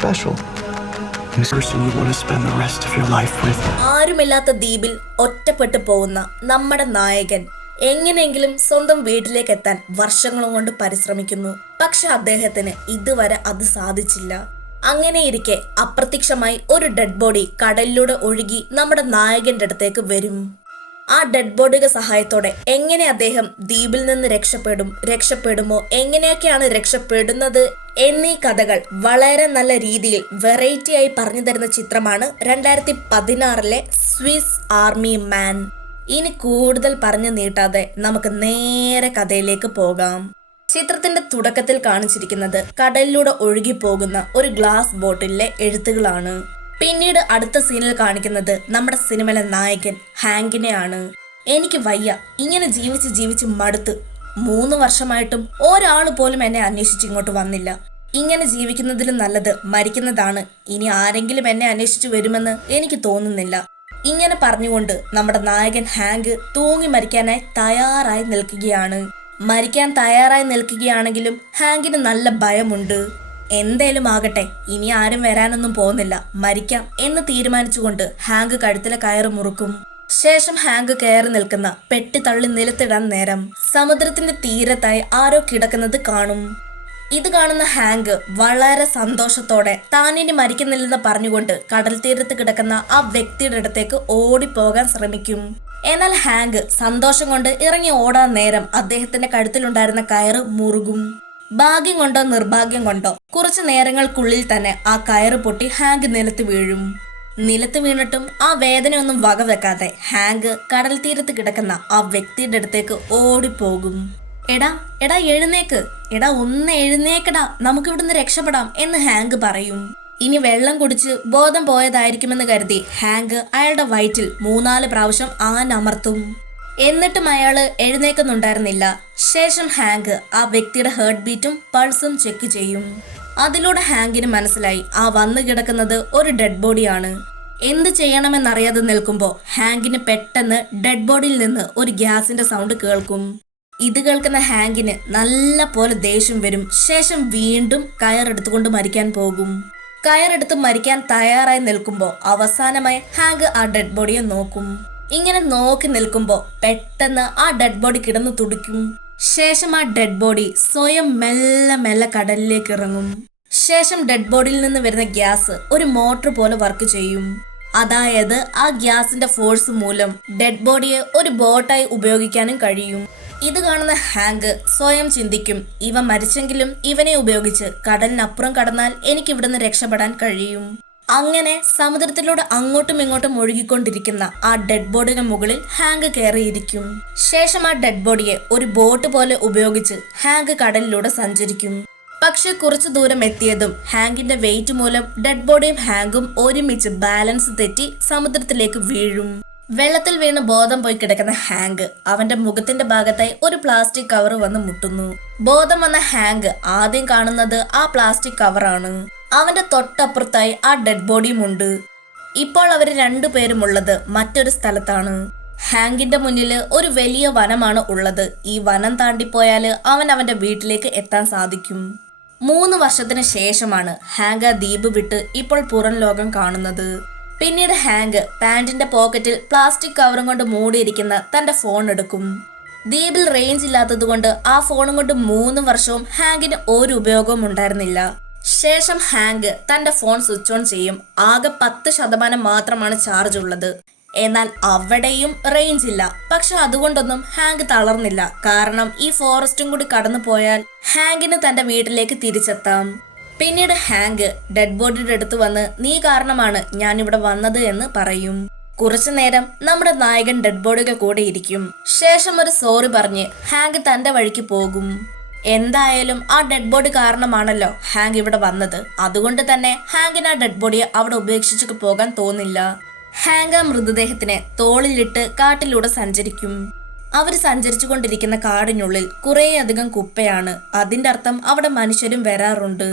special. This person you want to spend the rest of your life with. ആരുമില്ലാത്ത ദ്വീപിൽ ഒറ്റപ്പെട്ടു പോകുന്ന നമ്മുടെ നായകൻ എങ്ങനെയെങ്കിലും സ്വന്തം വീട്ടിലേക്ക് എത്താൻ വർഷങ്ങളും കൊണ്ട് പരിശ്രമിക്കുന്നു. പക്ഷെ അദ്ദേഹത്തിന് ഇതുവരെ അത് സാധിച്ചില്ല. അങ്ങനെയിരിക്കെ അപ്രത്യക്ഷമായി ഒരു ഡെഡ് ബോഡി കടലിലൂടെ ഒഴുകി നമ്മുടെ നായകന്റെ അടുത്തേക്ക് വരും. ആ ഡെഡ് ബോഡിയുടെ സഹായത്തോടെ എങ്ങനെ അദ്ദേഹം ദ്വീപിൽ നിന്ന് രക്ഷപ്പെടുമോ, എങ്ങനെയൊക്കെയാണ് രക്ഷപ്പെടുന്നത് എന്നീ കഥകൾ വളരെ നല്ല രീതിയിൽ വെറൈറ്റി ആയി പറഞ്ഞു തരുന്ന ചിത്രമാണ് 2016 സ്വിസ് ആർമി മാൻ. ഇനി കൂടുതൽ പറഞ്ഞു നീട്ടാതെ നമുക്ക് നേരെ കഥയിലേക്ക് പോകാം. ചിത്രത്തിന്റെ തുടക്കത്തിൽ കാണിച്ചിരിക്കുന്നത് കടലിലൂടെ ഒഴുകി പോകുന്ന ഒരു ഗ്ലാസ് ബോട്ടിലെ എഴുത്തുകളാണ്. പിന്നീട് അടുത്ത സീനിൽ കാണിക്കുന്നത് നമ്മുടെ സിനിമയിലെ നായകൻ ഹാങ്കിനെയാണ്. എനിക്ക് വയ്യ, ഇങ്ങനെ ജീവിച്ച് മടുത്ത് 3 വർഷമായിട്ടും ഒരാൾ പോലും എന്നെ അന്വേഷിച്ച് ഇങ്ങോട്ട് വന്നില്ല. ഇങ്ങനെ ജീവിക്കുന്നതിലും നല്ലത് മരിക്കുന്നതാണ്. ഇനി ആരെങ്കിലും എന്നെ അന്വേഷിച്ചു വരുമെന്ന് എനിക്ക് തോന്നുന്നില്ല. ഇങ്ങനെ പറഞ്ഞുകൊണ്ട് നമ്മുടെ നായകൻ ഹാങ്ക് തൂങ്ങി മരിക്കാനായി തയ്യാറായി നിൽക്കുകയാണെങ്കിലും ഹാങ്കിന് നല്ല ഭയമുണ്ട്. എന്തേലും ആകട്ടെ, ഇനി ആരും വരാനൊന്നും പോകുന്നില്ല, മരിക്കാം എന്ന് തീരുമാനിച്ചുകൊണ്ട് ഹാങ്ക് കഴുത്തിലെ കയറ് മുറുക്കും. ശേഷം ഹാങ്ക് കയറി നിൽക്കുന്ന പെട്ടി തള്ളി നിലത്തിടാൻ നേരം സമുദ്രത്തിന്റെ തീരത്തായി ആരോ കിടക്കുന്നത് കാണും. ഇത് കാണുന്ന ഹാങ്ക് വളരെ സന്തോഷത്തോടെ താനിനി മരിക്കുന്നില്ലെന്ന് പറഞ്ഞുകൊണ്ട് കടൽ തീരത്ത് കിടക്കുന്ന ആ വ്യക്തിയുടെ അടുത്തേക്ക് ഓടിപ്പോകാൻ ശ്രമിക്കും. എന്നാൽ ഹാങ്ക് സന്തോഷം കൊണ്ട് ഇറങ്ങി ഓടാൻ നേരം അദ്ദേഹത്തിന്റെ കഴുത്തിലുണ്ടായിരുന്ന കയറ് മുറുകും. ഭാഗ്യം കൊണ്ടോ നിർഭാഗ്യം കൊണ്ടോ കുറച്ചു നേരങ്ങൾക്കുള്ളിൽ തന്നെ ആ കയറ് പൊട്ടി ഹാങ്ക് നിലത്ത് വീണിട്ടും ആ വേദനയൊന്നും വകവെക്കാതെ ഹാങ്ക് കടൽ തീരത്ത് കിടക്കുന്ന ആ വ്യക്തിയുടെ അടുത്തേക്ക് ഓടിപ്പോകും. എടാ എഴുന്നേക്ക്, ഒന്ന് എഴുന്നേക്കടാ, നമുക്ക് ഇവിടുന്ന് രക്ഷപ്പെടാം എന്ന് ഹാങ്ക് പറയും. ഇനി വെള്ളം കുടിച്ച് ബോധം പോയതായിരിക്കുമെന്ന് കരുതി ഹാങ്ക് അയാളുടെ വയറ്റിൽ 3-4 പ്രാവശ്യം അമർത്തും. എന്നിട്ടും അയാള് എഴുന്നേക്കുന്നുണ്ടായിരുന്നില്ല. ശേഷം ഹാങ്ക് ആ വ്യക്തിയുടെ ഹേർട്ട് ബീറ്റും പൾസും ചെക്ക് ചെയ്യും. അതിലൂടെ ഹാങ്കിന് മനസ്സിലായി ആ വന്നു കിടക്കുന്നത് ഒരു ഡെഡ് ബോഡിയാണ്. എന്ത് ചെയ്യണമെന്നറിയാതെ നിൽക്കുമ്പോൾ ഹാങ്കിന് പെട്ടെന്ന് ഡെഡ് ബോഡിയിൽ നിന്ന് ഒരു ഗ്യാസിന്റെ സൗണ്ട് കേൾക്കും. ഇത് കേൾക്കുന്ന ഹാങ്കിന് നല്ല പോലെ ദേഷ്യം വരും. ശേഷം വീണ്ടും കയറെടുത്തുകൊണ്ട് മരിക്കാൻ പോകും. കയറെടുത്ത് മരിക്കാൻ തയ്യാറായി നിൽക്കുമ്പോൾ അവസാനമായി ഹാങ്ക് ആ ഡെഡ് ബോഡിയെ നോക്കും. ഇങ്ങനെ നോക്കി നിൽക്കുമ്പോ പെട്ടെന്ന് ആ ഡെഡ് ബോഡി കിടന്നു തുടിക്കും. ശേഷം ആ ഡെഡ് ബോഡി സ്വയം മെല്ലെ കടലിലേക്ക് ഇറങ്ങും. ശേഷം ഡെഡ് ബോഡിയിൽ നിന്ന് വരുന്ന ഗ്യാസ് ഒരു മോട്ടോർ പോലെ വർക്ക് ചെയ്യും. അതായത് ആ ഗ്യാസിന്റെ ഫോഴ്സ് മൂലം ഡെഡ് ബോഡിയെ ഒരു ബോട്ടായി ഉപയോഗിക്കാനും കഴിയും. ഇത് കാണുന്ന ഹാങ്ക് സ്വയം ചിന്തിക്കും, ഇവ മരിച്ചെങ്കിലും ഇവനെ ഉപയോഗിച്ച് കടലിനപ്പുറം കടന്നാൽ എനിക്ക് ഇവിടുന്ന് രക്ഷപ്പെടാൻ കഴിയും. അങ്ങനെ സമുദ്രത്തിലൂടെ അങ്ങോട്ടും ഇങ്ങോട്ടും ഒഴുകിക്കൊണ്ടിരിക്കുന്ന ആ ഡെഡ് ബോഡിയുടെ മുകളിൽ ഹാങ്ക് കയറിയിരിക്കും. ശേഷം ആ ഡെഡ് ബോഡിയെ ഒരു ബോട്ട് പോലെ ഉപയോഗിച്ച് ഹാങ്ക് കടലിലൂടെ സഞ്ചരിക്കും. പക്ഷെ കുറച്ചു ദൂരം എത്തിയതും ഹാങ്കിന്റെ വെയിറ്റ് മൂലം ഡെഡ് ബോഡിയും ഹാങ്കും ഒരുമിച്ച് ബാലൻസ് തെറ്റി സമുദ്രത്തിലേക്ക് വീഴും. വെള്ളത്തിൽ വീണ് ബോധം പോയി കിടക്കുന്ന ഹാങ്ക് അവന്റെ മുഖത്തിന്റെ ഭാഗത്തായി ഒരു പ്ലാസ്റ്റിക് കവർ വന്ന് മുട്ടുന്നു. ബോധം വന്ന ഹാങ്ക് ആദ്യം കാണുന്നത് ആ പ്ലാസ്റ്റിക് കവറാണ്. അവന്റെ തൊട്ടപ്പുറത്തായി ആ ഡെഡ് ബോഡിയും ഉണ്ട്. ഇപ്പോൾ അവര് 2 പേരും ഉള്ളത് മറ്റൊരു സ്ഥലത്താണ്. ഹാങ്കിന്റെ മുന്നിൽ ഒരു വലിയ വനമാണ് ഉള്ളത്. ഈ വനം താണ്ടിപ്പോയാല് അവന്റെ വീട്ടിലേക്ക് എത്താൻ സാധിക്കും. 3 വർഷത്തിന് ശേഷമാണ് ഹാങ്ക് ആ ദ്വീപ് വിട്ട് ഇപ്പോൾ പുറം ലോകം കാണുന്നത്. പിന്നീട് ഹാങ്ക് പാന്റിന്റെ പോക്കറ്റിൽ പ്ലാസ്റ്റിക് കവറും കൊണ്ട് മൂടിയിരിക്കുന്ന തന്റെ ഫോൺ എടുക്കും. ദ്വീപിൽ റേഞ്ച് ഇല്ലാത്തത് കൊണ്ട് ആ ഫോണും കൊണ്ട് 3 വർഷവും ഹാങ്കിന് ഒരു ഉപയോഗവും ഉണ്ടായിരുന്നില്ല. ശേഷം ഹാങ്ക് തന്റെ ഫോൺ സ്വിച്ച് ഓൺ ചെയ്യും. ആകെ 10% മാത്രമാണ് ചാർജ് ഉള്ളത്. എന്നാൽ അവിടെയും റേഞ്ച് ഇല്ല. പക്ഷെ അതുകൊണ്ടൊന്നും ഹാങ്ക് തളർന്നില്ല. കാരണം ഈ ഫോറസ്റ്റും കൂടി കടന്നു പോയാൽ ഹാങ്കിന് തന്റെ വീട്ടിലേക്ക് തിരിച്ചെത്താം. പിന്നീട് ഹാങ്ക് ഡെഡ് ബോഡിയുടെ അടുത്ത് വന്ന് നീ കാരണമാണ് ഞാൻ ഇവിടെ വന്നത് എന്ന് പറയും. കുറച്ചു നേരം നമ്മുടെ നായകൻ ഡെഡ് ബോഡിയുടെ കൂടെ ഇരിക്കും. ശേഷം ഒരു സോറി പറഞ്ഞ് ഹാങ്ക് തന്റെ വഴിക്ക് പോകും. എന്തായാലും ആ ഡെഡ് ബോഡി കാരണമാണല്ലോ ഹാങ്ക് ഇവിടെ വന്നത്. അതുകൊണ്ട് തന്നെ ഹാങ്കിന് ആ ഡെഡ് ബോഡിയെ അവിടെ ഉപേക്ഷിച്ചു പോകാൻ തോന്നില്ല. ഹാങ്ക് ആ മൃതദേഹത്തിനെ തോളിലിട്ട് കാട്ടിലൂടെ സഞ്ചരിക്കും. അവർ സഞ്ചരിച്ചു കൊണ്ടിരിക്കുന്ന കാടിനുള്ളിൽ കുറേയധികം കുപ്പയാണ്. അതിന്റെ അർത്ഥം അവിടെ മനുഷ്യരും വരാറുണ്ട്.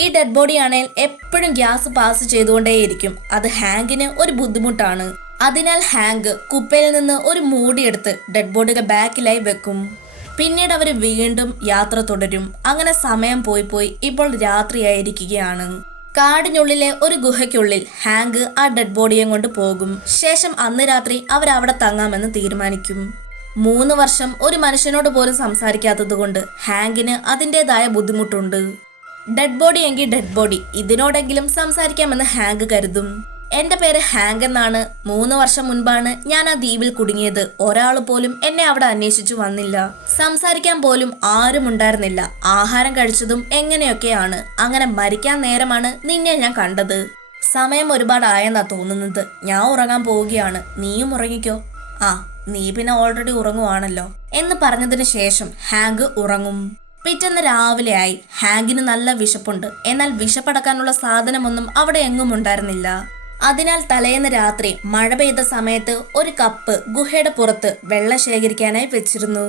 ഈ ഡെഡ് ബോഡി ആണെങ്കിൽ എപ്പോഴും ഗ്യാസ് പാസ് ചെയ്തുകൊണ്ടേയിരിക്കും. അത് ഹാങ്കിന് ഒരു ബുദ്ധിമുട്ടാണ്. അതിനാൽ ഹാങ്ക് കുപ്പയിൽ നിന്ന് ഒരു മൂടിയെടുത്ത് ഡെഡ് ബോഡിയുടെ ബാക്കിലായി വെക്കും. പിന്നീട് അവർ വീണ്ടും യാത്ര തുടരും. അങ്ങനെ സമയം പോയി ഇപ്പോൾ രാത്രിയായിരിക്കുകയാണ്. കാടിനുള്ളിലെ ഒരു ഗുഹയ്ക്കുള്ളിൽ ഹാങ്ക് ആ ഡെഡ് ബോഡിയെ കൊണ്ട് പോകും. ശേഷം അന്ന് രാത്രി അവരവിടെ തങ്ങാമെന്ന് തീരുമാനിക്കും. 3 വർഷം ഒരു മനുഷ്യനോട് പോലും സംസാരിക്കാത്തത് കൊണ്ട് ഹാങ്കിന് അതിൻ്റെതായ ബുദ്ധിമുട്ടുണ്ട്. ഡെഡ് ബോഡി എങ്കിൽ ഡെഡ് ബോഡി, ഇതിനോടെങ്കിലും സംസാരിക്കാമെന്ന് ഹാങ്ക് കരുതും. എന്റെ പേര് ഹാങ്ക് എന്നാണ്. 3 വർഷം മുൻപാണ് ഞാൻ ആ ദ്വീപിൽ കുടുങ്ങിയത്. ഒരാൾ പോലും എന്നെ അവിടെ അന്വേഷിച്ചു വന്നില്ല. സംസാരിക്കാൻ പോലും ആരും ഉണ്ടായിരുന്നില്ല. ആഹാരം കഴിച്ചതും എങ്ങനെയൊക്കെയാണ്. അങ്ങനെ മരിക്കാൻ നേരമാണ് നിന്നെ ഞാൻ കണ്ടത്. സമയം ഒരുപാടായെന്നാ തോന്നുന്നത്. ഞാൻ ഉറങ്ങാൻ പോവുകയാണ്, നീയും ഉറങ്ങിക്കോ. ആ, നീ പിന്നെ ഓൾറെഡി ഉറങ്ങുവാണല്ലോ എന്ന് പറഞ്ഞതിന് ശേഷം ഹാങ്ക് ഉറങ്ങും. പിറ്റേന്ന് രാവിലെ ആയി. ഹാങ്കിന് നല്ല വിശപ്പുണ്ട്. എന്നാൽ വിശപ്പടക്കാനുള്ള സാധനമൊന്നും അവിടെ എങ്ങും ഉണ്ടായിരുന്നില്ല. അതിനാൽ തലേന്ന് രാത്രി മഴ പെയ്ത സമയത്ത് ഒരു കപ്പ് ഗുഹയുടെ പുറത്ത് വെള്ളം ശേഖരിക്കാനായി വെച്ചിരുന്നു.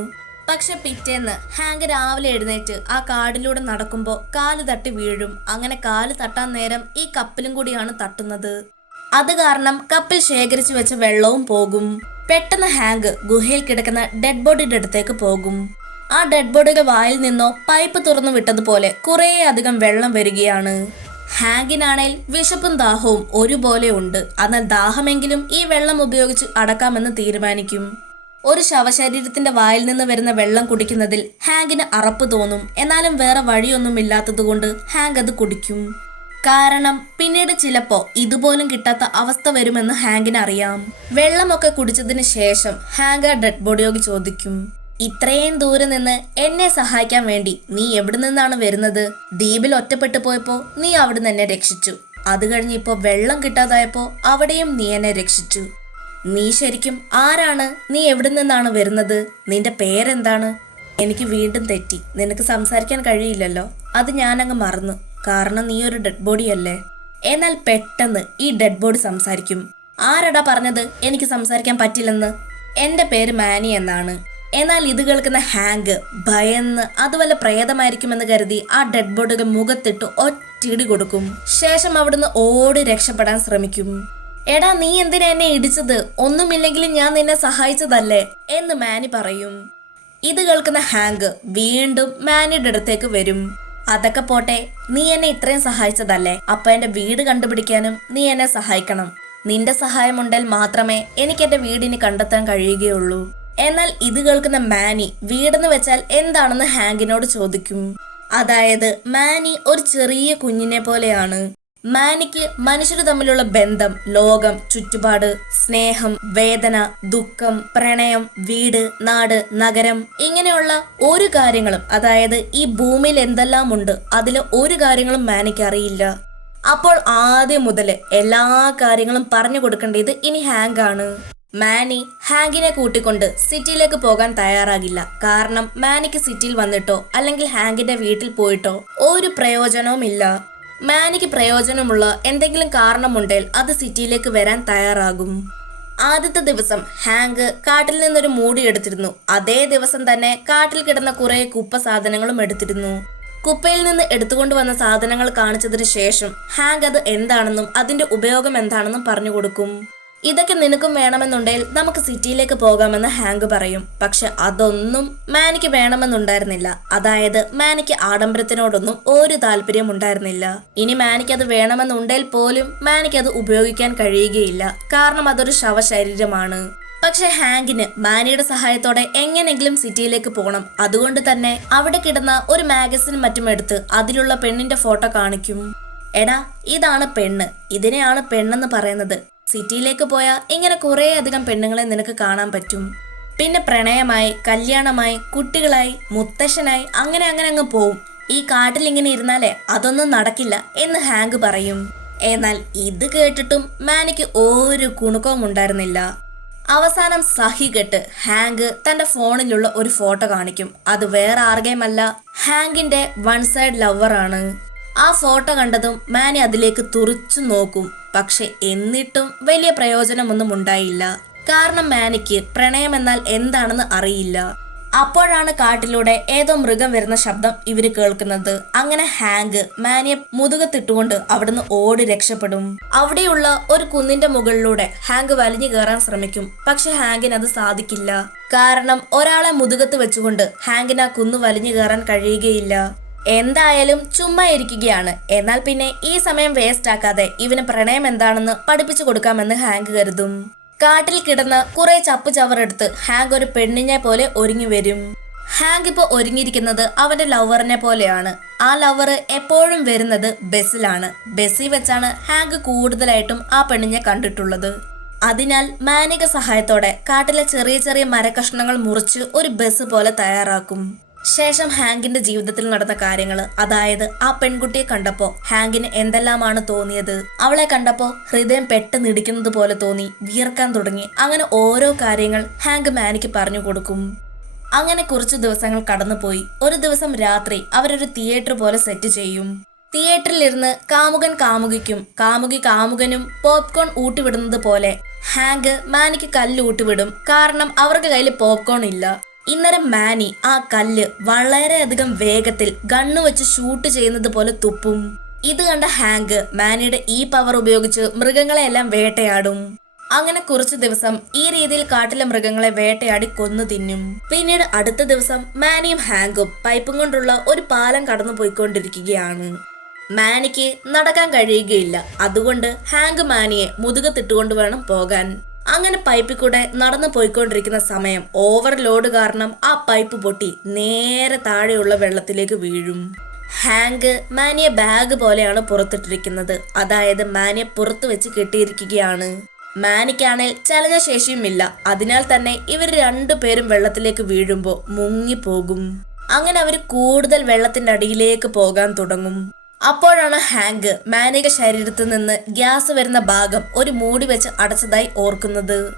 പക്ഷെ പിറ്റേന്ന് ഹാങ്ക് രാവിലെ എഴുന്നേറ്റ് ആ കാടിലൂടെ നടക്കുമ്പോൾ കാല് തട്ടി വീഴും. അങ്ങനെ കാല് തട്ടാൻ നേരം ഈ കപ്പിലും കൂടിയാണ് തട്ടുന്നത്. അത് കാരണം കപ്പിൽ ശേഖരിച്ചു വെച്ച വെള്ളവും പോകും. പെട്ടെന്ന് ഹാങ്ക് ഗുഹയിൽ കിടക്കുന്ന ഡെഡ് ബോഡിയുടെ അടുത്തേക്ക് പോകും. ആ ഡെഡ് ബോഡിയുടെ വായിൽ നിന്നോ പൈപ്പ് തുറന്നു വിട്ടതുപോലെ കുറേ അധികം വെള്ളം വരികയാണ്. ഹാങ്കിനാണേൽ വിശപ്പും ദാഹവും ഒരുപോലെ ഉണ്ട്. എന്നാൽ ദാഹമെങ്കിലും ഈ വെള്ളം ഉപയോഗിച്ച് അടക്കാമെന്ന് തീരുമാനിക്കും. ഒരു ശവശരീരത്തിന്റെ വായിൽ നിന്ന് വരുന്ന വെള്ളം കുടിക്കുന്നതിൽ ഹാങ്കിന് അറപ്പ് തോന്നും. എന്നാലും വേറെ വഴിയൊന്നും ഇല്ലാത്തതുകൊണ്ട് ഹാങ്ക് അത് കുടിക്കും. കാരണം പിന്നീട് ചിലപ്പോ ഇതുപോലും കിട്ടാത്ത അവസ്ഥ വരുമെന്ന് ഹാങ്കിന് അറിയാം. വെള്ളമൊക്കെ കുടിച്ചതിന് ശേഷം ഹാങ്ക് ആ ഡെഡ് ബോഡിയോട് ചോദിക്കും, ഇത്രയും ദൂരെ നിന്ന് എന്നെ സഹായിക്കാൻ വേണ്ടി നീ എവിടെ നിന്നാണ് വരുന്നത്? ദ്വീപിൽ ഒറ്റപ്പെട്ടു പോയപ്പോ നീ അവിടുന്ന് എന്നെ രക്ഷിച്ചു. അത് കഴിഞ്ഞ് ഇപ്പോ വെള്ളം കിട്ടാതായപ്പോ അവിടെയും നീ എന്നെ രക്ഷിച്ചു. നീ ശരിക്കും ആരാണ്? നീ എവിടെ നിന്നാണ് വരുന്നത്? നിന്റെ പേരെന്താണ്? എനിക്ക് വീണ്ടും തെറ്റി. നിനക്ക് സംസാരിക്കാൻ കഴിയില്ലല്ലോ. അത് ഞാനങ്ങ് മറന്നു. കാരണം നീ ഒരു ഡെഡ് ബോഡി അല്ലേ. എന്നാൽ പെട്ടെന്ന് ഈ ഡെഡ് ബോഡി സംസാരിക്കും. ആരടാ പറഞ്ഞത് എനിക്ക് സംസാരിക്കാൻ പറ്റില്ലെന്ന്? എന്റെ പേര് മാനി എന്നാണ്. എന്നാൽ ഇത് കേൾക്കുന്ന ഹാങ്ക് ഭയന്ന് അത് വല്ല പ്രേതമായിരിക്കുമെന്ന് കരുതി ആ ഡെഡ് ബോഡിയുടെ മുഖത്തിട്ട് ഒറ്റയിടി കൊടുക്കും. ശേഷം അവിടുന്ന് ഓടി രക്ഷപ്പെടാൻ ശ്രമിക്കും. എടാ, നീ എന്തിനാ എന്നെ ഇടിച്ചത്? ഒന്നുമില്ലെങ്കിലും ഞാൻ നിന്നെ സഹായിച്ചതല്ലേ എന്ന് മാനി പറയും. ഇത് കേൾക്കുന്ന ഹാങ്ക് വീണ്ടും മാനിയുടെ അടുത്തേക്ക് വരും. അതൊക്കെ പോട്ടെ, നീ എന്നെ ഇത്രയും സഹായിച്ചതല്ലേ, അപ്പൊ എന്റെ വീട് കണ്ടുപിടിക്കാനും നീ എന്നെ സഹായിക്കണം. നിന്റെ സഹായമുണ്ടെങ്കിൽ മാത്രമേ എനിക്ക് എന്റെ വീടിന് കണ്ടെത്താൻ കഴിയുകയുള്ളൂ. എന്നാൽ ഇത് കേൾക്കുന്ന മാനി വീടെന്ന് വെച്ചാൽ എന്താണെന്ന് ഹാങ്കിനോട് ചോദിക്കും. അതായത് മാനി ഒരു ചെറിയ കുഞ്ഞിനെ പോലെയാണ്. മാനിക്ക് മനുഷ്യര് തമ്മിലുള്ള ബന്ധം, ലോകം, ചുറ്റുപാട്, സ്നേഹം, വേദന, ദുഃഖം, പ്രണയം, വീട്, നാട്, നഗരം, ഇങ്ങനെയുള്ള ഒരു കാര്യങ്ങളും, അതായത് ഈ ഭൂമിയിൽ എന്തെല്ലാം ഉണ്ട് അതിലെ ഒരു കാര്യങ്ങളും മാനിക്ക് അറിയില്ല. അപ്പോൾ ആദ്യം മുതല് എല്ലാ കാര്യങ്ങളും പറഞ്ഞു കൊടുക്കേണ്ടത് ഇനി ഹാങ്ക് ആണ്. മാനി ഹാങ്കിനെ കൂട്ടിക്കൊണ്ട് സിറ്റിയിലേക്ക് പോകാൻ തയ്യാറാകില്ല. കാരണം മാനിക്ക് സിറ്റിയിൽ വന്നിട്ടോ അല്ലെങ്കിൽ ഹാങ്കിന്റെ വീട്ടിൽ പോയിട്ടോ ഒരു പ്രയോജനവും ഇല്ല. മാനിക്ക് പ്രയോജനമുള്ള എന്തെങ്കിലും കാരണമുണ്ടെങ്കിൽ അത് സിറ്റിയിലേക്ക് വരാൻ തയ്യാറാകും. ആദ്യത്തെ ദിവസം ഹാങ്ക് കാട്ടിൽ നിന്നൊരു മൂടി എടുത്തിരുന്നു. അതേ ദിവസം തന്നെ കാട്ടിൽ കിടന്ന കുറെ കുപ്പ സാധനങ്ങളും എടുത്തിരുന്നു. കുപ്പയിൽ നിന്ന് എടുത്തുകൊണ്ടുവന്ന സാധനങ്ങൾ കാണിച്ചതിന് ശേഷം ഹാങ്ക് അത് എന്താണെന്നും അതിന്റെ ഉപയോഗം എന്താണെന്നും പറഞ്ഞു കൊടുക്കും. ഇതൊക്കെ നിനക്കും വേണമെന്നുണ്ടെങ്കിൽ നമുക്ക് സിറ്റിയിലേക്ക് പോകാമെന്ന് ഹാങ്ക് പറയും. പക്ഷെ അതൊന്നും മാനിക്ക് വേണമെന്നുണ്ടായിരുന്നില്ല. അതായത് മാനിക്ക് ആഡംബരത്തിനോടൊന്നും ഒരു താല്പര്യം ഉണ്ടായിരുന്നില്ല. ഇനി മാനിക്ക് അത് വേണമെന്നുണ്ടെങ്കിൽ പോലും മാനിക്ക് അത് ഉപയോഗിക്കാൻ കഴിയുകയില്ല. കാരണം അതൊരു ശവശരീരമാണ്. പക്ഷെ ഹാങ്കിന് മാനിയുടെ സഹായത്തോടെ എങ്ങനെങ്കിലും സിറ്റിയിലേക്ക് പോകണം. അതുകൊണ്ട് തന്നെ അവിടെ കിടന്ന ഒരു മാഗസിൻ മറ്റും എടുത്ത് അതിലുള്ള പെണ്ണിന്റെ ഫോട്ടോ കാണിക്കും. എടാ, ഇതാണ് പെണ്ണ്. ഇതിനെയാണ് പെണ്ണെന്ന് പറയുന്നത്. സിറ്റിയിലേക്ക് പോയാൽ ഇങ്ങനെ കുറെ അധികം പെണ്ണുങ്ങളെ നിനക്ക് കാണാൻ പറ്റും. പിന്നെ പ്രണയമായി, കല്യാണമായി, കുട്ടികളായി, മുത്തശ്ശനായി, അങ്ങനെ അങ്ങനെ അങ്ങ് പോവും. ഈ കാട്ടിൽ ഇങ്ങനെ ഇരുന്നാലേ അതൊന്നും നടക്കില്ല എന്ന് ഹാങ്ക് പറയും. എന്നാൽ ഇത് കേട്ടിട്ടും മാനിക്ക് ഒരു കുണുക്കവും ഉണ്ടായിരുന്നില്ല. അവസാനം സഹികെട്ട് ഹാങ്ക് തന്റെ ഫോണിലുള്ള ഒരു ഫോട്ടോ കാണിക്കും. അത് വേറെ ആരുടെയുമല്ല, ഹാങ്കിന്റെ വൺ സൈഡ് ലവറാണ്. ആ ഫോട്ടോ കണ്ടതും മാനി അതിലേക്ക് തുറിച്ചു നോക്കും. പക്ഷെ എന്നിട്ടും വലിയ പ്രയോജനമൊന്നും ഉണ്ടായില്ല. കാരണം മാനിക്ക് പ്രണയമെന്നാൽ എന്താണെന്ന് അറിയില്ല. അപ്പോഴാണ് കാട്ടിലൂടെ ഏതോ മൃഗം വരുന്ന ശബ്ദം ഇവര് കേൾക്കുന്നത്. അങ്ങനെ ഹാങ്ക് മാനിയെ മുതുകത്തിട്ടുകൊണ്ട് അവിടുന്ന് ഓടി രക്ഷപ്പെടും. അവിടെയുള്ള ഒരു കുന്നിന്റെ മുകളിലൂടെ ഹാങ്ക് വലിഞ്ഞു കയറാൻ ശ്രമിക്കും. പക്ഷെ ഹാങ്കിന് അത് സാധിക്കില്ല. കാരണം ഒരാളെ മുതുകത്ത് വെച്ചുകൊണ്ട് ഹാങ്കിന് ആ കുന്ന് വലിഞ്ഞു കയറാൻ കഴിയുകയില്ല. എന്തായാലും ചുമ്മാ ഇരിക്കുകയാണ്. എന്നാൽ പിന്നെ ഈ സമയം വേസ്റ്റ് ആക്കാതെ ഇവന് പ്രണയം എന്താണെന്ന് പഠിപ്പിച്ചു കൊടുക്കാമെന്ന് ഹാങ്ക് കരുതും. കാട്ടിൽ കിടന്ന് കുറെ ചപ്പു ചവറെടുത്ത് ഹാങ്ക് ഒരു പെണ്ണിനെ പോലെ ഒരുങ്ങി വരും. ഹാങ്ക് ഇപ്പോൾ ഒരുങ്ങിയിരിക്കുന്നത് അവന്റെ ലവറിനെ പോലെയാണ്. ആ ലവർ എപ്പോഴും വരുന്നത് ബസ്സിലാണ്. ബസ്സിൽ വെച്ചാണ് ഹാങ്ക് കൂടുതലായിട്ടും ആ പെണ്ണിനെ കണ്ടിട്ടുള്ളത്. അതിനാൽ മാനിക സഹായത്തോടെ കാട്ടിലെ ചെറിയ ചെറിയ മരക്കഷ്ണങ്ങൾ മുറിച്ച് ഒരു ബസ് പോലെ തയ്യാറാക്കും. ശേഷം ഹാങ്കിന്റെ ജീവിതത്തിൽ നടന്ന കാര്യങ്ങൾ, അതായത് ആ പെൺകുട്ടിയെ കണ്ടപ്പോ ഹാങ്കിന് എന്തെല്ലാമാണ് തോന്നിയത്, അവളെ കണ്ടപ്പോ ഹൃദയം പെട്ടെന്ന് ഇടിക്കുന്നത് പോലെ തോന്നി, വിയർക്കാൻ തുടങ്ങി, അങ്ങനെ ഓരോ കാര്യങ്ങൾ ഹാങ്ക് മാനിക്ക് പറഞ്ഞു കൊടുക്കും. അങ്ങനെ കുറച്ചു ദിവസങ്ങൾ കടന്നുപോയി. ഒരു ദിവസം രാത്രി അവരൊരു തിയേറ്റർ പോലെ സെറ്റ് ചെയ്യും. തിയേറ്ററിലിരുന്ന് കാമുകൻ കാമുകിക്കും കാമുകി കാമുകനും പോപ്കോൺ ഊട്ടിവിടുന്നത് പോലെ ഹാങ്ക് മാനിക്ക് കല്ല് ഊട്ടിവിടും. കാരണം അവർക്ക് കയ്യിൽ പോപ്കോൺ ഇല്ല. ഇന്നരം മാനി ആ കല്ല് വളരെയധികം വേഗത്തിൽ ഗണ്ണ് വെച്ച് ഷൂട്ട് ചെയ്യുന്നത് പോലെ തുപ്പും. ഇത് കണ്ട ഹാങ്ക് മാനിയുടെ ഈ പവർ ഉപയോഗിച്ച് മൃഗങ്ങളെയെല്ലാം വേട്ടയാടും. അങ്ങനെ കുറച്ചു ദിവസം ഈ രീതിയിൽ കാട്ടിലെ മൃഗങ്ങളെ വേട്ടയാടി കൊന്നു തിന്നും. പിന്നീട് അടുത്ത ദിവസം മാനിയും ഹാങ്കും പൈപ്പും കൊണ്ടുള്ള ഒരു പാലം കടന്നു പോയിക്കൊണ്ടിരിക്കുകയാണ്. മാനിക്ക് നടക്കാൻ കഴിയുകയില്ല. അതുകൊണ്ട് ഹാങ്ക് മാനിയെ മുതുകത്തിട്ടുകൊണ്ട് വേണം പോകാൻ. അങ്ങനെ പൈപ്പിൽ കൂടെ നടന്നു പോയിക്കൊണ്ടിരിക്കുന്ന സമയം ഓവർലോഡ് കാരണം ആ പൈപ്പ് പൊട്ടി നേരെ താഴെയുള്ള വെള്ളത്തിലേക്ക് വീഴും. ഹാങ്ക് മാനിയെ ബാഗ് പോലെയാണ് പുറത്തിട്ടിരിക്കുന്നത്. അതായത് മാനിയെ പുറത്തു വെച്ച് കെട്ടിയിരിക്കുകയാണ്. മാനിക്കാണേൽ ചലനശേഷിയുമില്ല. അതിനാൽ തന്നെ ഇവർ രണ്ടുപേരും വെള്ളത്തിലേക്ക് വീഴുമ്പോൾ മുങ്ങിപ്പോകും. അങ്ങനെ അവർ കൂടുതൽ വെള്ളത്തിന്റെ അടിയിലേക്ക് പോകാൻ തുടങ്ങും. അപ്പോഴാണ് ഹാങ്ക് മാനിക ശരീരത്തിൽ നിന്ന് ഗ്യാസ് വരുന്ന ഭാഗം ഒരു മൂടി വെച്ച് അടച്ചതായി ഓർക്കുന്നത്.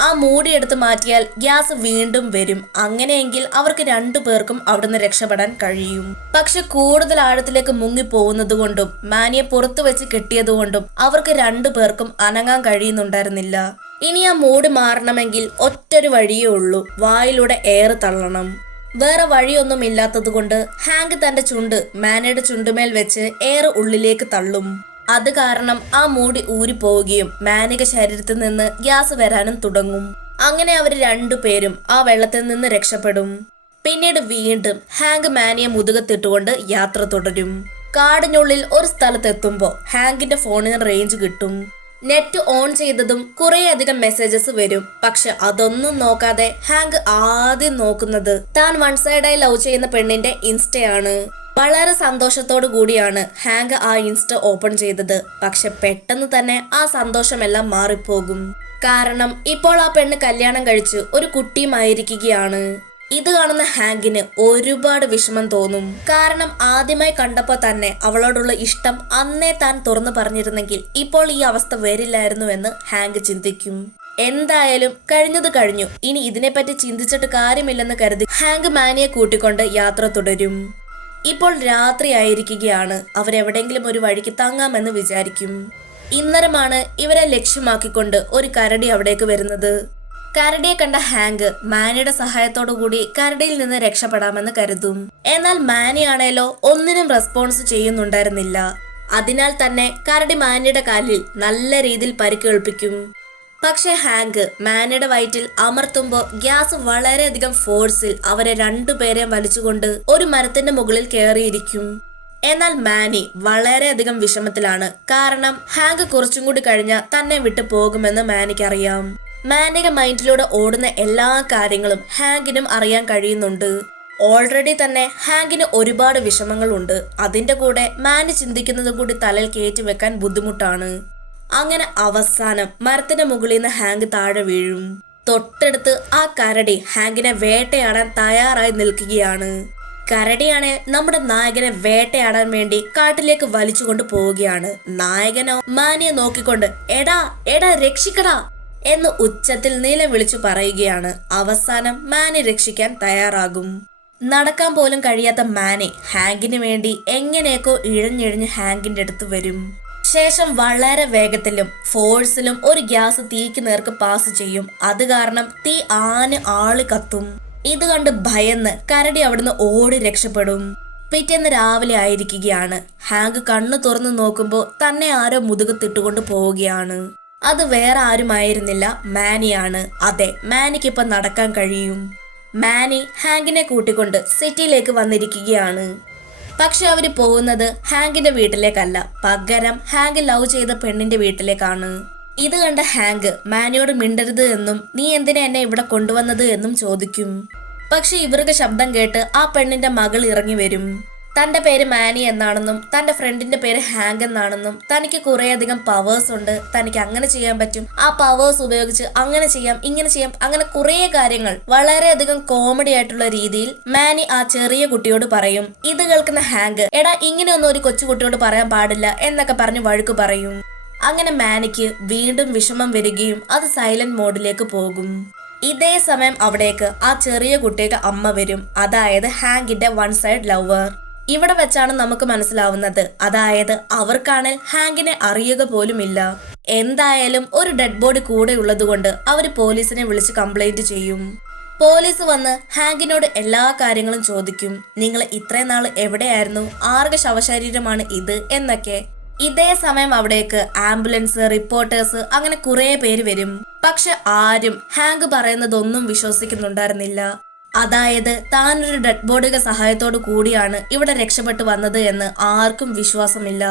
ആ മൂടി എടുത്ത് മാറ്റിയാൽ ഗ്യാസ് വീണ്ടും വരും. അങ്ങനെയെങ്കിൽ അവർക്ക് രണ്ടുപേർക്കും അവിടുന്ന് രക്ഷപ്പെടാൻ കഴിയും. പക്ഷെ കൂടുതൽ ആഴത്തിലേക്ക് മുങ്ങി പോകുന്നത് കൊണ്ടും മാനിയെ പുറത്തു വെച്ച് കെട്ടിയതുകൊണ്ടും അവർക്ക് രണ്ടുപേർക്കും അനങ്ങാൻ കഴിയുന്നുണ്ടായിരുന്നില്ല. ഇനി ആ മൂടി മാറണമെങ്കിൽ ഒറ്റൊരു വഴിയേ ഉള്ളൂ, വായിലൂടെ എയർ തള്ളണം. വേറെ വഴിയൊന്നും ഇല്ലാത്തത് കൊണ്ട് ഹാങ്ക് തന്റെ ചുണ്ട് മാനിയുടെ ചുണ്ടുമേൽ വെച്ച് എയർ ഉള്ളിലേക്ക് തള്ളും. അത് കാരണം ആ മൂടി ഊരിപ്പോവുകയും മാനിക ശരീരത്തിൽ നിന്ന് ഗ്യാസ് വരാനും തുടങ്ങും. അങ്ങനെ അവർ രണ്ടുപേരും ആ വെള്ളത്തിൽ നിന്ന് രക്ഷപ്പെടും. പിന്നീട് വീണ്ടും ഹാങ്ക് മാനിയെ മുതുകത്തിട്ടുകൊണ്ട് യാത്ര തുടരും. കാടിനുള്ളിൽ ഒരു സ്ഥലത്തെത്തുമ്പോൾ ഹാങ്കിന്റെ ഫോണിന് റേഞ്ച് കിട്ടും. നെറ്റ് ഓൺ ചെയ്തതും കുറേയധികം മെസ്സേജസ് വരും. പക്ഷെ അതൊന്നും നോക്കാതെ ഹാങ്ക് ആദ്യം നോക്കുന്നത് താൻ വൺ സൈഡായി ലവ് ചെയ്യുന്ന പെണ്ണിന്റെ ഇൻസ്റ്റയാണ്. വളരെ സന്തോഷത്തോടു കൂടിയാണ് ഹാങ്ക് ആ ഇൻസ്റ്റ ഓപ്പൺ ചെയ്തത്. പക്ഷെ പെട്ടെന്ന് തന്നെ ആ സന്തോഷമെല്ലാം മാറിപ്പോകും. കാരണം ഇപ്പോൾ ആ പെണ്ണ് കല്യാണം കഴിച്ച് ഒരു കുട്ടിയുമായിരിക്കുകയാണ്. ഇത് കാണുന്ന ഹാങ്കിന് ഒരുപാട് വിഷമം തോന്നും. കാരണം ആദ്യമായി കണ്ടപ്പോൾ തന്നെ അവളോടുള്ള ഇഷ്ടം അന്നേ താൻ തുറന്നു പറഞ്ഞിരുന്നെങ്കിൽ ഇപ്പോൾ ഈ അവസ്ഥ വരില്ലായിരുന്നു എന്ന് ഹാങ്ക് ചിന്തിക്കും. എന്തായാലും കഴിഞ്ഞത് കഴിഞ്ഞു, ഇനി ഇതിനെപ്പറ്റി ചിന്തിച്ചിട്ട് കാര്യമില്ലെന്ന് കരുതി ഹാങ്ക് മാനിയെ കൂട്ടിക്കൊണ്ട് യാത്ര തുടരും. ഇപ്പോൾ രാത്രി ആയിരിക്കുകയാണ്. അവരെവിടെങ്കിലും ഒരു വഴിക്ക് തങ്ങാമെന്ന് വിചാരിക്കും. ഇന്നരമാണ് ഇവരെ ലക്ഷ്യമാക്കിക്കൊണ്ട് ഒരു കരടി അവിടേക്ക് വരുന്നത്. കരടിയെ കണ്ട ഹാങ്ക് മാനിയുടെ സഹായത്തോടു കൂടി കരടിയിൽ നിന്ന് രക്ഷപ്പെടാമെന്ന് കരുതും. എന്നാൽ മാനിയാണേലോ ഒന്നിനും റെസ്പോൺസ് ചെയ്യുന്നുണ്ടായിരുന്നില്ല. അതിനാൽ തന്നെ കരടി മാനിയുടെ കാലിൽ നല്ല രീതിയിൽ പരിക്കേൽപ്പിക്കും. പക്ഷെ ഹാങ്ക് മാനിയുടെ വയറ്റിൽ അമർത്തുമ്പോൾ ഗ്യാസ് വളരെയധികം ഫോഴ്സിൽ അവരെ രണ്ടുപേരെയും വലിച്ചുകൊണ്ട് ഒരു മരത്തിന്റെ മുകളിൽ കയറിയിരിക്കും. എന്നാൽ മാനി വളരെയധികം വിഷമത്തിലാണ്. കാരണം ഹാങ്ക് കുറച്ചും കൂടി കഴിഞ്ഞാൽ തന്നെ വിട്ടു പോകുമെന്ന് മാനിക്കറിയാം. മാനിയുടെ മൈൻഡിലൂടെ ഓടുന്ന എല്ലാ കാര്യങ്ങളും ഹാങ്കിനും അറിയാൻ കഴിയുന്നുണ്ട്. ഓൾറെഡി തന്നെ ഹാങ്കിന് ഒരുപാട് വിഷമങ്ങളുണ്ട്. അതിന്റെ കൂടെ മാനി ചിന്തിക്കുന്നത് കൂടി തലയിൽ കയറ്റി വെക്കാൻ ബുദ്ധിമുട്ടാണ്. അങ്ങനെ അവസാനം മരത്തിന്റെ മുകളിൽ നിന്ന് ഹാങ്ക് താഴെ വീഴും. തൊട്ടടുത്ത് ആ കരടി ഹാങ്കിനെ വേട്ടയാടാൻ തയ്യാറായി നിൽക്കുകയാണ്. കരടിയാണെ നമ്മുടെ നായകനെ വേട്ടയാടാൻ വേണ്ടി കാട്ടിലേക്ക് വലിച്ചുകൊണ്ട് പോവുകയാണ്. നായകനോ മാനിയെ നോക്കിക്കൊണ്ട് എടാ എടാ രക്ഷിക്കടാ എന്ന് ഉച്ചത്തിൽ നിലവിളിച്ചു പറയുകയാണ്. അവസാനം മാനി രക്ഷിക്കാൻ തയ്യാറാകും. നടക്കാൻ പോലും കഴിയാത്ത മാനി ഹാങ്കിന് വേണ്ടി എങ്ങനെയൊക്കെ ഇഴഞ്ഞിഴഞ്ഞ് ഹാങ്കിന്റെ അടുത്ത് വരും. ശേഷം വളരെ വേഗത്തിലും ഫോഴ്സിലും ഒരു ഗ്യാസ് തീക്ക് നേർക്ക് പാസ് ചെയ്യും. അത് കാരണം തീ ആളി കത്തും. ഇത് കണ്ട് ഭയന്ന് കരടി അവിടുന്ന് ഓടി രക്ഷപ്പെടും. പിറ്റേന്ന് രാവിലെ ആയിരിക്കുകയാണ്. ഹാങ്ക് കണ്ണു തുറന്നു നോക്കുമ്പോൾ തന്നെ ആരോ മുതുകത്തിട്ടുകൊണ്ട് പോവുകയാണ്. അത് വേറെ ആരുമായിരുന്നില്ല, മാനിയാണ്. അതെ, മാനിക്ക് ഇപ്പൊ നടക്കാൻ കഴിയും. മാനി ഹാങ്കിനെ കൂട്ടിക്കൊണ്ട് സിറ്റിയിലേക്ക് വന്നിരിക്കുകയാണ്. പക്ഷെ അവര് പോകുന്നത് ഹാങ്കിന്റെ വീട്ടിലേക്കല്ല, പകരം ഹാങ്ക് ലവ് ചെയ്ത പെണ്ണിന്റെ വീട്ടിലേക്കാണ്. ഇത് കണ്ട ഹാങ്ക് മാനിയോട് മിണ്ടരുത് എന്നും നീ എന്തിനാ എന്നെ ഇവിടെ കൊണ്ടുവന്നത് എന്നും ചോദിക്കും. പക്ഷെ ഇവർക്ക് ശബ്ദം കേട്ട് ആ പെണ്ണിന്റെ മകൾ ഇറങ്ങി വരും. തന്റെ പേര് മാനി എന്നാണെന്നും തന്റെ ഫ്രണ്ടിന്റെ പേര് ഹാങ്ക് എന്നാണെന്നും തനിക്ക് കുറേയധികം പവേഴ്സ് ഉണ്ട്, തനിക്ക് അങ്ങനെ ചെയ്യാൻ പറ്റും, ആ പവേഴ്സ് ഉപയോഗിച്ച് അങ്ങനെ ചെയ്യാം, ഇങ്ങനെ ചെയ്യാം, അങ്ങനെ കുറേ കാര്യങ്ങൾ വളരെയധികം കോമഡി ആയിട്ടുള്ള രീതിയിൽ മാനി ആ ചെറിയ കുട്ടിയോട് പറയും. ഇത് കേൾക്കുന്ന ഹാങ്ക് എടാ ഇങ്ങനെയൊന്നും ഒരു കൊച്ചുകുട്ടിയോട് പറയാൻ പാടില്ല എന്നൊക്കെ പറഞ്ഞ് വഴക്ക് പറയും. അങ്ങനെ മാനിക്ക് വീണ്ടും വിഷമം വരികയും അത് സൈലന്റ് മോഡിലേക്ക് പോകും. ഇതേ സമയം അവിടേക്ക് ആ ചെറിയ കുട്ടിക്ക് അമ്മ വരും, അതായത് ഹാങ്കിന്റെ വൺ സൈഡ് ലവർ. ഇവിടെ വെച്ചാണ് നമുക്ക് മനസ്സിലാവുന്നത്, അതായത് അവർക്കാണെങ്കിൽ ഹാങ്കിനെ അറിയുക പോലുമില്ല. എന്തായാലും ഒരു ഡെഡ് ബോഡി കൂടെ ഉള്ളത് കൊണ്ട് അവര് പോലീസിനെ വിളിച്ച് കംപ്ലൈന്റ് ചെയ്യും. പോലീസ് വന്ന് ഹാങ്കിനോട് എല്ലാ കാര്യങ്ങളും ചോദിക്കും. നിങ്ങൾ ഇത്രയും നാൾ എവിടെയായിരുന്നു, ആരുടെ ശവശരീരമാണ് ഇത് എന്നൊക്കെ. ഇതേ സമയം അവിടേക്ക് ആംബുലൻസ്, റിപ്പോർട്ടേഴ്സ്, അങ്ങനെ കുറെ പേര് വരും. പക്ഷെ ആരും ഹാങ്ക് പറയുന്നതൊന്നും വിശ്വസിക്കുന്നുണ്ടായിരുന്നില്ല. അതായത് താനൊരു ഡെഡ് ബോഡിയുടെ സഹായത്തോടു കൂടിയാണ് ഇവിടെ രക്ഷപ്പെട്ടു വന്നത് എന്ന് ആർക്കും വിശ്വാസമില്ല.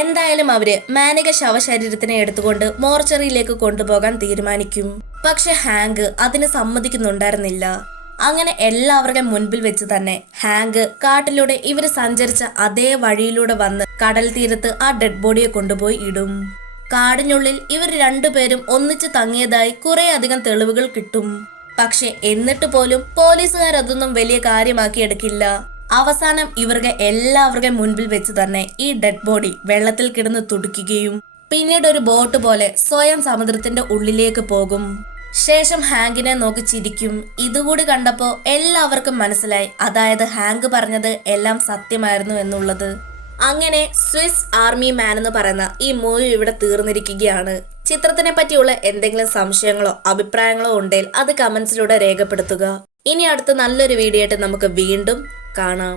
എന്തായാലും അവര് മാനിക ശവശരീരത്തിനെ എടുത്തുകൊണ്ട് മോർച്ചറിയിലേക്ക് കൊണ്ടുപോകാൻ തീരുമാനിക്കും. പക്ഷെ ഹാങ്ക് അതിന് സമ്മതിക്കുന്നുണ്ടായിരുന്നില്ല. അങ്ങനെ എല്ലാവരുടെ മുൻപിൽ വെച്ച് തന്നെ ഹാങ്ക് കാട്ടിലൂടെ ഇവര് സഞ്ചരിച്ച അതേ വഴിയിലൂടെ വന്ന് കടൽ തീരത്ത് ആ ഡെഡ് ബോഡിയെ കൊണ്ടുപോയി ഇടും. കാടിനുള്ളിൽ ഇവർ രണ്ടുപേരും ഒന്നിച്ച് തങ്ങിയതായി കുറെ അധികം തെളിവുകൾ കിട്ടും. പക്ഷെ എന്നിട്ട് പോലും പോലീസുകാർ അതൊന്നും വലിയ കാര്യമാക്കി എടുക്കില്ല. അവസാനം ഇവരുടെ എല്ലാവരുടെ മുൻപിൽ വെച്ച് തന്നെ ഈ ഡെഡ് ബോഡി വെള്ളത്തിൽ കിടന്ന് തുടിക്കുകയും പിന്നീട് ഒരു ബോട്ട് പോലെ സ്വയം സമുദ്രത്തിന്റെ ഉള്ളിലേക്ക് പോകും. ശേഷം ഹാങ്കിനെ നോക്കി ചിരിക്കും. ഇതുകൂടി കണ്ടപ്പോ എല്ലാവർക്കും മനസ്സിലായി, അതായത് ഹാങ്ക് പറഞ്ഞത് എല്ലാം സത്യമായിരുന്നു എന്നുള്ളത്. അങ്ങനെ സ്വിസ് ആർമി മാൻ എന്ന് പറയുന്ന ഈ മൂവി ഇവിടെ തീർന്നിരിക്കുകയാണ്. ചിത്രത്തിനെ പറ്റിയുള്ള എന്തെങ്കിലും സംശയങ്ങളോ അഭിപ്രായങ്ങളോ ഉണ്ടെങ്കിൽ അത് കമന്റ്സിലൂടെ രേഖപ്പെടുത്തുക. ഇനി അടുത്ത നല്ലൊരു വീഡിയോ ആയിട്ട് നമുക്ക് വീണ്ടും കാണാം.